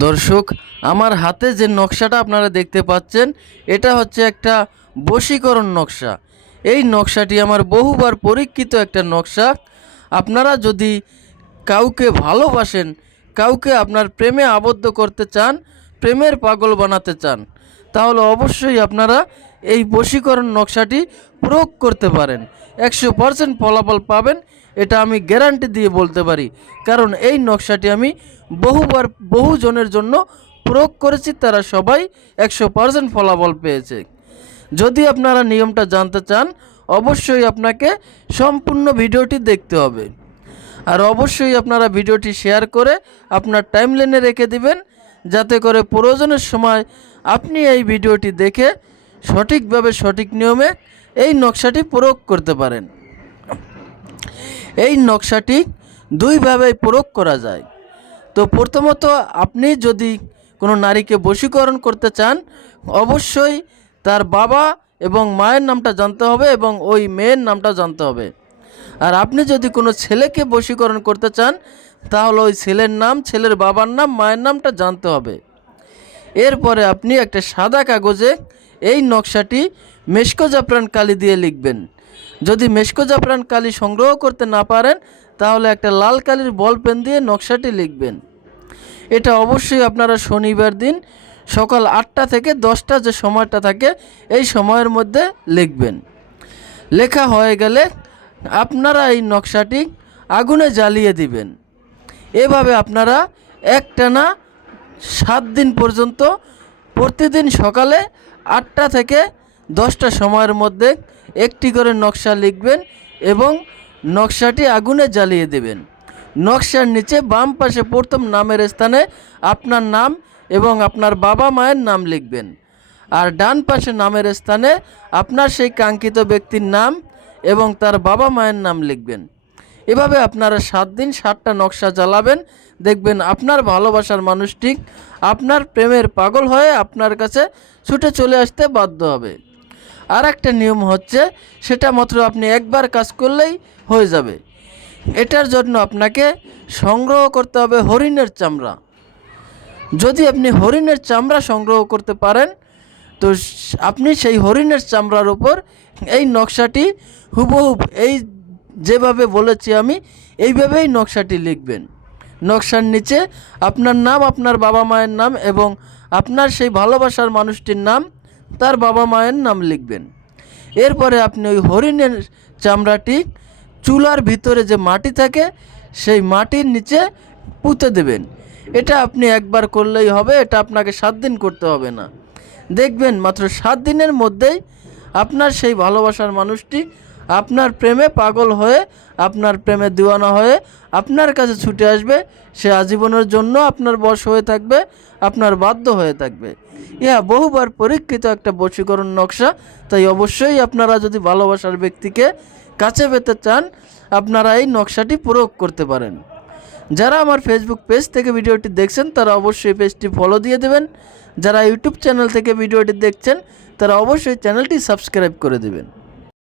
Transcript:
দর্শক, আমার হাতে যে নকশাটা আপনারা দেখতে পাচ্ছেন, এটা হচ্ছে একটা বশীকরণ নকশা। এই নকশাটি আমার বহুবার পরীক্ষিত একটা নকশা। আপনারা যদি কাউকে ভালোবাসেন, কাউকে আপনার প্রেমে আবদ্ধ করতে চান, প্রেমের পাগল বানাতে চান, তাহলে অবশ্যই আপনারা এই বশীকরণ নকশাটি প্রয়োগ করতে পারেন। 100% ফলাফল পাবেন, এটা আমি গ্যারান্টি দিয়ে বলতে পারি। কারণ এই নকশাটি আমি বহুজনের জন্য প্রয়োগ করেছি, তারা সবাই 100% ফলাফল পেয়েছে। যদি আপনারা নিয়মটা জানতে চান, অবশ্যই আপনাকে সম্পূর্ণ ভিডিওটি দেখতে হবে। আর অবশ্যই আপনারা ভিডিওটি শেয়ার করে আপনার টাইমলাইনে রেখে দিবেন, যাতে করে প্রয়োজনের সময় আপনি এই ভিডিওটি দেখে সঠিকভাবে সঠিক নিয়মে এই নকশাটি প্রয়োগ করতে পারেন। এই নকশাটি দুইভাবেই প্রয়োগ করা যায়। তো প্রথমত, আপনি যদি কোনো নারীকে বশীকরণ করতে চান, অবশ্যই তার বাবা এবং মায়ের নামটা জানতে হবে এবং ওই মেয়ের নামটা জানতে হবে। আর আপনি যদি কোনো ছেলেকে বশীকরণ করতে চান, তাহলে ওই ছেলের নাম, ছেলের বাবার নাম, মায়ের নামটা জানতে হবে। এরপরে আপনি একটা সাদা কাগজে এই নকশাটি মেশকো জাফরান কালি দিয়ে লিখবেন। যদি মেশকো জাফরান কালি সংগ্রহ করতে না পারেন, তাহলে একটা লাল কালির বল পেন দিয়ে নকশাটি লিখবেন। এটা অবশ্যই আপনারা শনিবার দিন সকাল 8টা থেকে 10টা যে সময়টা থাকে, এই সময়ের মধ্যে লিখবেন। লেখা হয়ে গেলে আপনারা এই নকশাটি আগুনে জ্বালিয়ে দিবেন। এভাবে আপনারা একটানা 7 দিন পর্যন্ত প্রতিদিন সকালে 8টা থেকে 10টা সময়ের মধ্যে একটি করে নকশা লিখবেন এবং নকশাটি আগুনে জ্বালিয়ে দেবেন। নকশার নিচে বাম পাশে প্রথম নামের স্থানে আপনার নাম এবং আপনার বাবা মায়ের নাম লিখবেন, আর ডান পাশে নামের স্থানে আপনার সেই কাঙ্ক্ষিত ব্যক্তির নাম এবং তার বাবা মায়ের নাম লিখবেন। এভাবে আপনারা 7 দিন 7টা নকশা জ্বালাবেন। দেখবেন আপনার ভালোবাসার মানুষটি আপনার প্রেমের পাগল হয়ে আপনার কাছে ছুটে চলে আসতে বাধ্য হবে। আর একটা নিয়ম হচ্ছে, সেটা মাত্র আপনি একবার কাজ করলেই হয়ে যাবে। এটার জন্য আপনাকে সংগ্রহ করতে হবে হরিণের চামড়া। যদি আপনি হরিণের চামড়া সংগ্রহ করতে পারেন, তো আপনি সেই হরিণের চামড়ার উপর এই নকশাটি হুবহুব এই যেভাবে বলেছি আমি, এইভাবেই নকশাটি লিখবেন। নকশার নিচে আপনার নাম, আপনার বাবা মায়ের নাম এবং আপনার সেই ভালোবাসার মানুষটির নাম, তার বাবা মায়ের নাম লিখবেন। এরপরে আপনি ওই হরিণের চামড়াটি চুলার ভিতরে যে মাটি থাকে, সেই মাটির নিচে পুঁতে দেবেন। এটা আপনি একবার করলেই হবে, এটা আপনাকে 7 দিন করতে হবে না। দেখবেন মাত্র 7 দিনের মধ্যেই আপনার সেই ভালোবাসার মানুষটি আপনার প্রেমে পাগল হয়ে, আপনার প্রেমে দিওয়ানা হয়ে আপনার কাছে ছুটে আসবে। সে আজীবনের জন্য আপনার বশ হয়ে থাকবে, আপনার বাধ্য হয়ে থাকবে। ইহা বহুবার পরীক্ষিত একটা বশীকরণ নকশা। তাই অবশ্যই আপনারা যদি ভালোবাসার ব্যক্তিকে কাছে পেতে চান, আপনারা এই নকশাটি প্রয়োগ করতে পারেন। যারা আমার ফেসবুক পেজ থেকে ভিডিওটি দেখছেন, তারা অবশ্যই পেজটি ফলো দিয়ে দেবেন। যারা ইউটিউব চ্যানেল থেকে ভিডিওটি দেখছেন, তারা অবশ্যই চ্যানেলটি সাবস্ক্রাইব করে দেবেন।